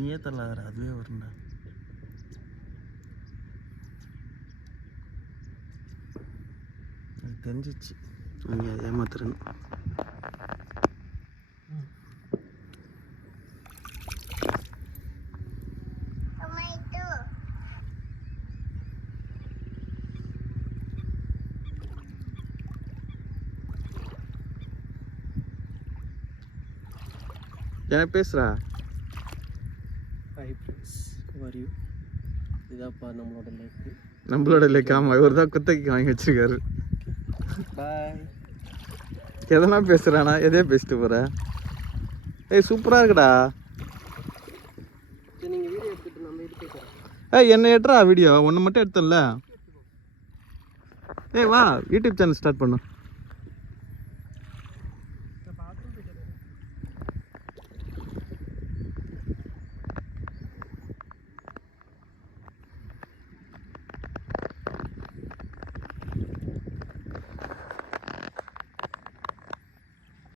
நீயே தள்ளாத, அதுவே வரும்டா. அது தெரிஞ்சிச்சு அங்கே ஏமாத்துறேன்னு. என்ன பேசுகிறா? Hi friends, how you? இதாப்பா நம்மளோட லேக். ஆமாம், இவர் தான் குத்தகைக்கு வாங்கி வச்சிருக்காரு. பாய். எதனா பேசுகிறானா? எதையோ பேசிட்டு போகிற. ஏய் சூப்பராக இருக்குடா. நீங்கள் வீடியோ எடுத்துகிட்டு நம்ம இது பேசுகிறோம். ஏய் என்ன எடுறா வீடியோ, ஒன்று மட்டும் எடுத்தல. ஏய் வா யூடியூப் சேனல் ஸ்டார்ட் பண்ணு.